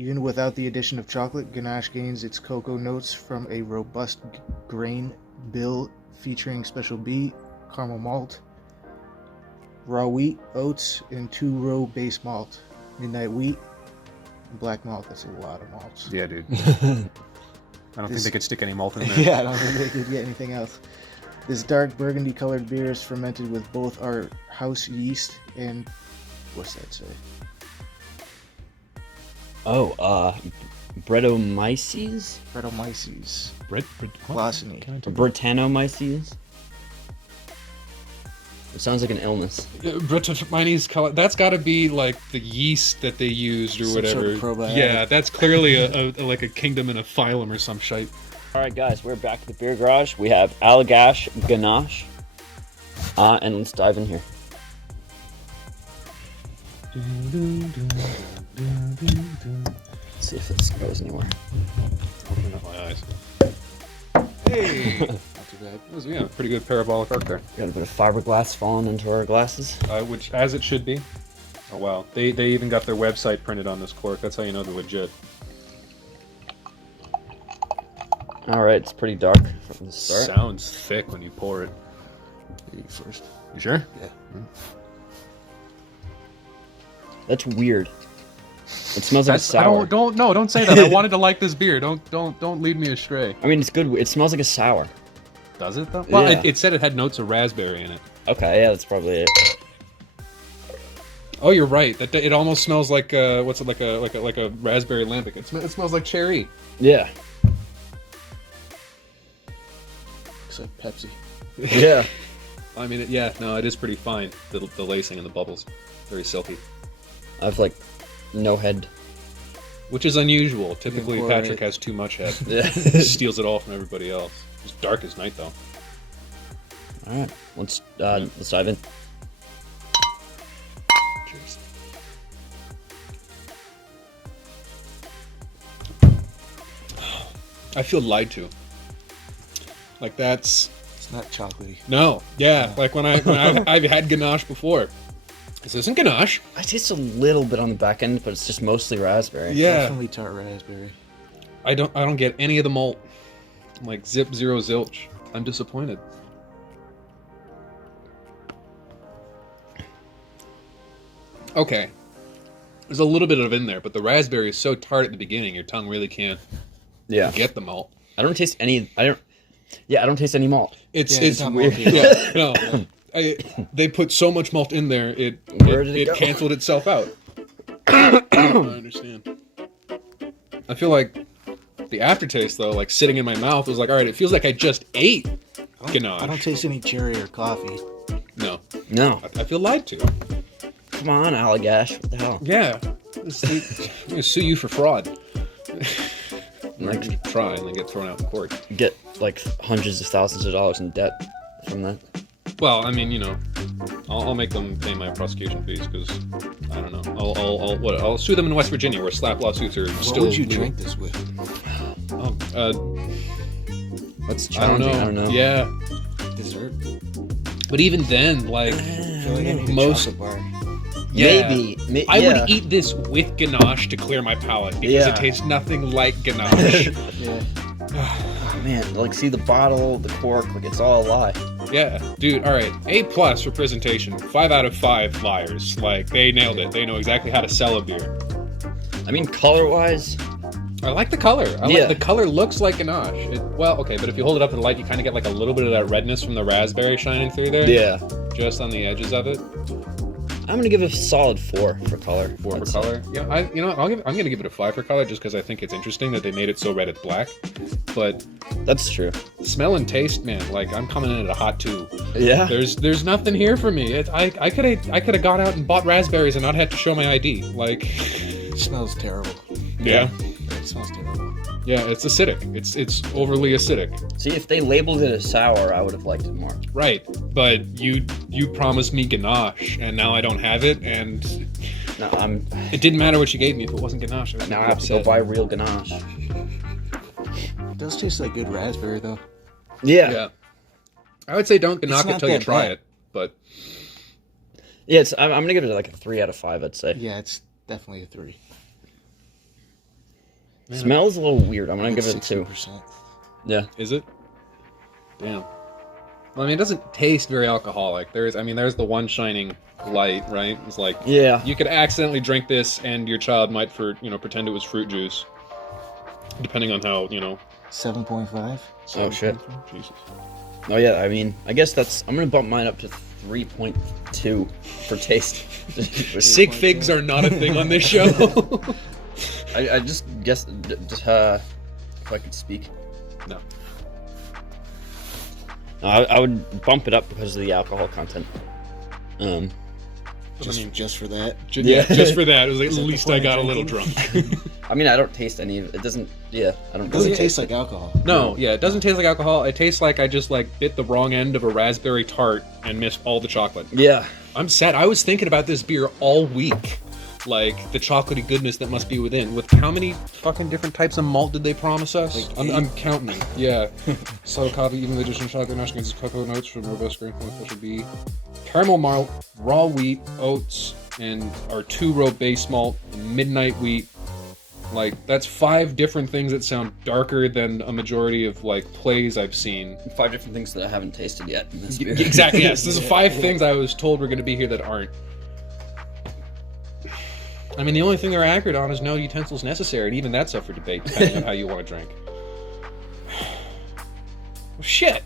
Even without the addition of chocolate, Ganache gains its cocoa notes from a robust grain bill featuring special beet, caramel malt, raw wheat, oats, and 2-row base malt, midnight wheat, and black malt. That's a lot of malts. Yeah, dude. I don't think they could stick any malt in there. Yeah, I don't think they could get anything else. This dark burgundy colored beer is fermented with both our house yeast and... what's that say? Oh, Brettanomyces? Brettanomyces. What? Glossony. Brettanomyces? It sounds like an illness. Brettanomyces color. That's got to be like the yeast that they used or Some whatever. sort of probiotic. Yeah, that's clearly a like a kingdom and a phylum or some shite. All right, guys, we're back at the beer garage. We have Allagash Ganache, and let's dive in here. Let's see if it goes anywhere. Open up my eyes. Hey, not too bad. It was, yeah, a pretty good parabolic arc there. Got a bit of fiberglass falling into our glasses. Which, as it should be. Oh wow, they even got their website printed on this cork. That's how you know they're legit. All right, it's pretty dark from the start. Sounds thick when you pour it. You first. You sure? Yeah. That's weird. It smells like a sour. Don't say that. I wanted to like this beer. Don't lead me astray. I mean, it's good. It smells like a sour. Does it though? Well, Yeah. it said it had notes of raspberry in it. Okay, yeah, that's probably it. Oh, you're right. That it almost smells like what's it like a raspberry lambic. It smells like cherry. Yeah. Looks like Pepsi. Yeah. I mean, it is pretty fine. The lacing and the bubbles, very silky, I've like no head. which is unusual. Typically, pour Patrick it. has too much head. Yeah. He steals it all from everybody else. It's dark as night though. All right, let's dive in. Cheers. I feel lied to. Like that's It's not chocolatey. no, yeah. Like when I've had Ganache before. This isn't Ganache. I taste a little bit on the back end, but it's just mostly raspberry. Yeah, Definitely tart raspberry. I don't get any of the malt. I'm like zip zero zilch. I'm disappointed. Okay, there's a little bit of in there, but the raspberry is so tart at the beginning, your tongue really can't Yeah. get the malt. I don't taste any. I don't taste any malt. It's not weird. malty. Yeah, no. They put so much malt in there, Where did it go? canceled itself out. I understand. I feel like the aftertaste, though, like sitting in my mouth, was like, all right, it feels like I just ate Ganache. I don't taste any cherry or coffee. No, No. I feel lied to. Come on, Allagash. What the hell? Yeah, I'm gonna sue you for fraud. Like, Try and then get thrown out in court. get like hundreds of thousands of dollars in debt from that. Well, I mean, I'll make them pay my prosecution fees because I don't know. I'll sue them in West Virginia where slap lawsuits are What still. would you legal. drink this with? That's I don't challenging. know. I don't know. Yeah, Dessert? but even then, like, I feel like I need a Most- chocolate bar. yeah, Maybe. I yeah. would eat this with Ganache to clear my palate because Yeah. it tastes nothing like Ganache. Yeah. Oh, man, like see the bottle, the cork, like it's all a lie. Yeah, dude. All right, A+ for presentation. 5 out of 5 liars. Like they nailed it. They know exactly how to sell a beer. I mean, color-wise, I like the color. Yeah. The color looks like Ganache. Well, okay, but if you hold it up to the light, you kind of get like a little bit of that redness from the raspberry shining through there. yeah. Just on the edges of it. I'm gonna give it a solid 4 for color. 4 for I'd say. color. Yeah, I'm gonna give it a 5 for color just because I think it's interesting that they made it so red it's black. But That's true. smell and taste, man, like I'm coming in at a hot 2. Yeah. There's nothing here for me. I could have gone out and bought raspberries and not had to show my ID. Like, It smells terrible. yeah, It smells terrible. yeah, it's acidic. It's overly acidic. See, if they labeled it as sour, I would have liked it more. Right, but you promised me Ganache, and now I don't have it, and No, it didn't matter what you gave me if it wasn't Ganache. was now I gonna have be to go upset. buy real Ganache. It does taste like good raspberry, though. Yeah. Yeah, I would say don't Ganache not it till you that try bad. it, but Yeah, I'm gonna give it like a 3 out of 5, I'd say. Yeah, it's definitely a 3. Smells a little weird. I'm gonna give it a 2. 60%. Yeah. Is it? Damn. Well, I mean, it doesn't taste very alcoholic. There's the one shining light, right? It's like, Yeah. you could accidentally drink this, and your child might, pretend it was fruit juice, depending on how, 7.5. Oh shit. Jesus. Oh yeah. I mean, I guess I'm gonna bump mine up to 3.2 for taste. Sig figs are not a thing on this show. I just guess if I could speak. No. I would bump it up because of the alcohol content. Just for that. Yeah, just for that. It was like, at the least point I of got a little drinking? drunk. I mean, I don't taste any of it. It doesn't. Yeah, I don't. It doesn't really- taste like alcohol. No, yeah, it doesn't taste like alcohol. It tastes like I just bit the wrong end of a raspberry tart and missed all the chocolate. Yeah. I'm sad. I was thinking about this beer all week. Like, the chocolatey goodness that must be within. With how many fucking different types of malt did they promise us? Like I'm counting. Yeah. Subtle coffee, even the addition of chocolate ganache contains cocoa notes from robust grain from special bee. Caramel malt, raw wheat, oats, and our 2-row base malt, and midnight wheat. Like, that's 5 different things that sound darker than a majority of, plays I've seen. 5 different things that I haven't tasted yet in this beer. Exactly, yes. This is 5 things I was told were going to be here that aren't. I mean, the only thing they're accurate on is no utensils necessary, and even that's up for debate, depending on how you want to drink. Shit.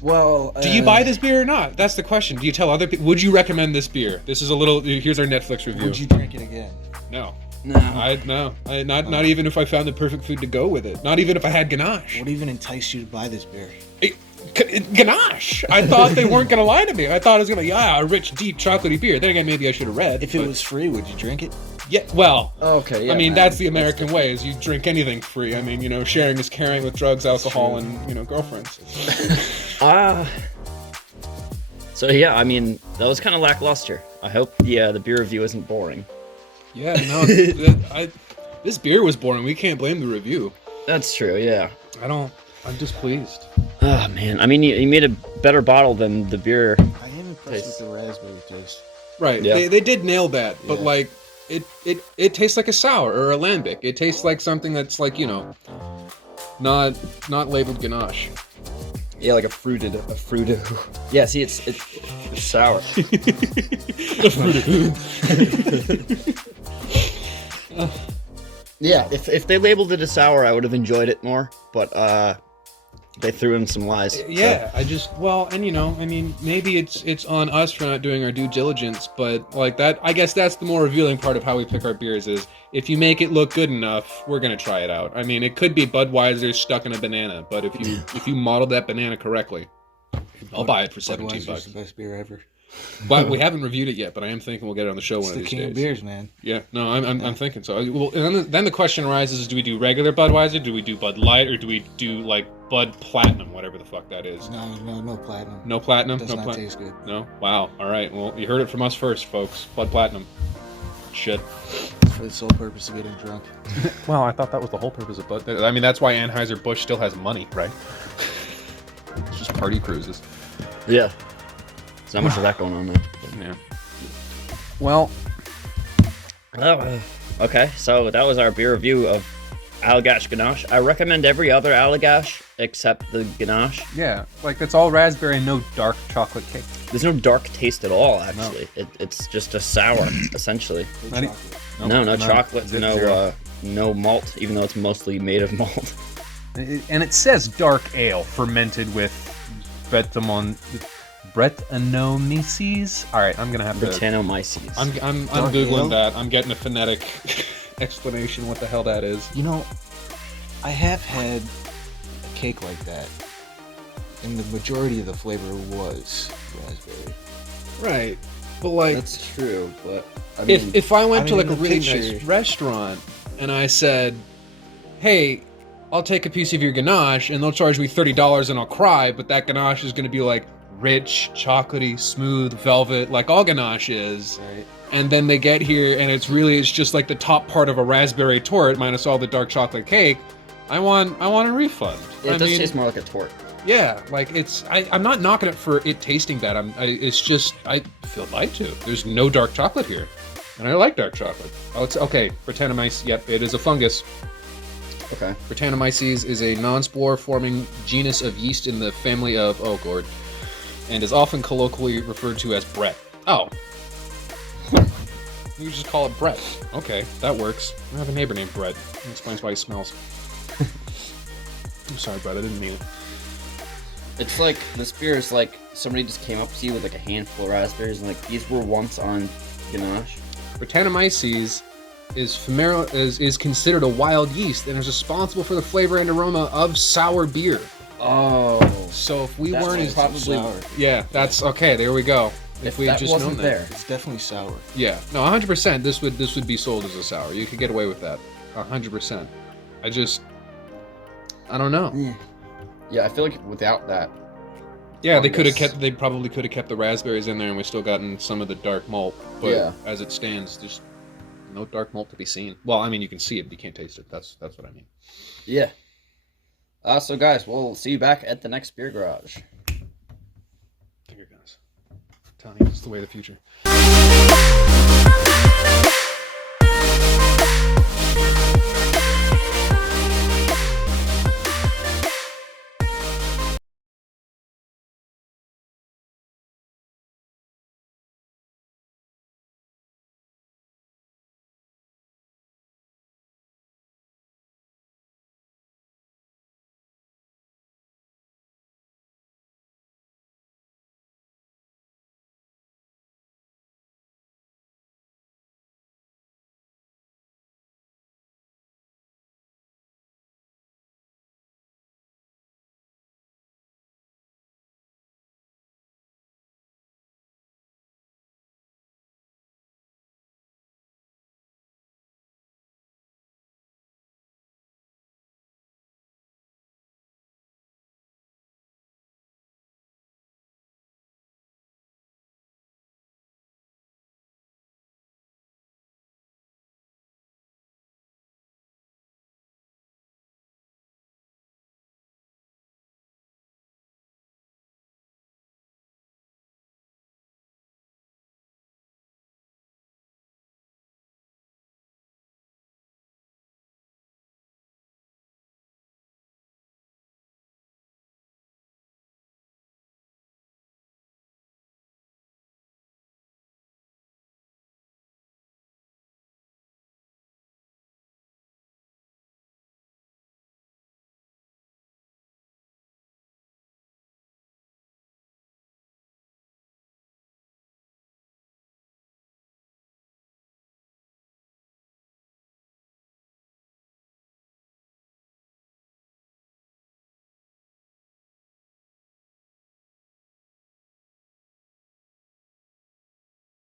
Well, Do you buy this beer or not? That's the question. Do you tell other people? Would you recommend this beer? This is a little. Here's our Netflix review. Would you drink it again? No. No. Not even if I found the perfect food to go with it. Not even if I had Ganache. What even enticed you to buy this beer? Ganache. I thought they weren't gonna lie to me. I thought it was gonna be a rich, deep, chocolatey beer. Then again, maybe I should have read. If it was free, would you drink it? Yeah. Well. Okay. Yeah. I mean, man. that's the American way: is you drink anything free. I mean, sharing is caring with drugs, alcohol, and girlfriends. So yeah, I mean, that was kind of lackluster. I hope the beer review isn't boring. Yeah. No. This beer was boring. We can't blame the review. That's true. Yeah. I'm displeased. Oh man, I mean, you made a better bottle than the beer. I am impressed Taste. with the raspberry taste. Right. Yeah. They did nail that, but Yeah. it tastes like a sour or a lambic. It tastes like something that's not labeled Ganache. Yeah, like a fruited. Yeah, see, it's sour. Yeah, if they labeled it a sour, I would have enjoyed it more. But they threw in some lies. Yeah, I mean, maybe it's on us for not doing our due diligence, but that, I guess that's the more revealing part of how we pick our beers is if you make it look good enough, we're gonna try it out. I mean, it could be Budweiser stuck in a banana, but if you modeled that banana correctly, I'll buy it for $17. Budweiser's the best beer ever. But we haven't reviewed it yet, but I am thinking we'll get it on the show It's one the of these king days. of beers, man. Yeah, no, I'm thinking so. Well, and then the question arises: do we do regular Budweiser? Do we do Bud Light, or do we do Bud Platinum, whatever the fuck that is? No platinum. No platinum. Does no not taste good. No. Wow. All right. Well, you heard it from us first, folks. Bud Platinum. Shit. For the sole purpose of getting drunk. Well, I thought that was the whole purpose of Bud. I mean, that's why Anheuser-Busch still has money, right? It's just party cruises. Yeah. There's not much of that going on now. Yeah. Well. Okay, so that was our beer review of Allagash Ganache. I recommend every other Allagash except the Ganache. Yeah. It's all raspberry and no dark chocolate cake. There's no dark taste at all, actually. It's just a sour, essentially. No Not chocolate. No chocolate, Zero. no malt, even though it's mostly made of malt. And it says dark ale fermented with Brettanomyces. All right, I'm gonna have to. Brettanomyces. I'm Dark googling ale? that. I'm getting a phonetic explanation what the hell that is. I have had a cake like that, and the majority of the flavor was raspberry. Right, but That's true, but I mean, if I went to in a the really picture- nice restaurant and I said, "Hey, I'll take a piece of your ganache," and they'll charge me $30 and I'll cry, but that ganache is going to be rich, chocolatey, smooth, velvet, like all ganache is. Right. And then they get here and it's just like the top part of a raspberry torte minus all the dark chocolate cake. I want a refund. it does taste more like a torte. Yeah, I'm not knocking it for it tasting bad. It's just I feel lied to. There's no dark chocolate here, and I like dark chocolate. Oh, it's okay. Brettanomyces. Yep, it is a fungus. Okay. Brettanomyces is a non-spore-forming genus of yeast in the family of, oh gourd, and is often colloquially referred to as Brett. Oh. You just call it Brett. Okay, that works. I have a neighbor named Brett. That explains why he smells. I'm sorry, Brett, I didn't mean it. It's like, this beer is like somebody just came up to you with like a handful of raspberries and like, these were once on Ganache. Brettanomyces is considered a wild yeast and is responsible for the flavor and aroma of sour beer. Oh. So if we That's weren't probably sour. yeah, that's okay. There we go. If we had that just wasn't known that. there. It's definitely sour. Yeah, no, 100%. This would be sold as a sour. You could get away with that, 100%. I don't know. Yeah, I feel like without that. Yeah, they probably could have kept the raspberries in there, and we still gotten some of the dark malt. But Yeah. as it stands, there's no dark malt to be seen. Well, I mean, you can see it, but you can't taste it. That's what I mean. Yeah. So guys, we'll see you back at the next beer garage. Here, guys. I'm telling you, it's the way of the future.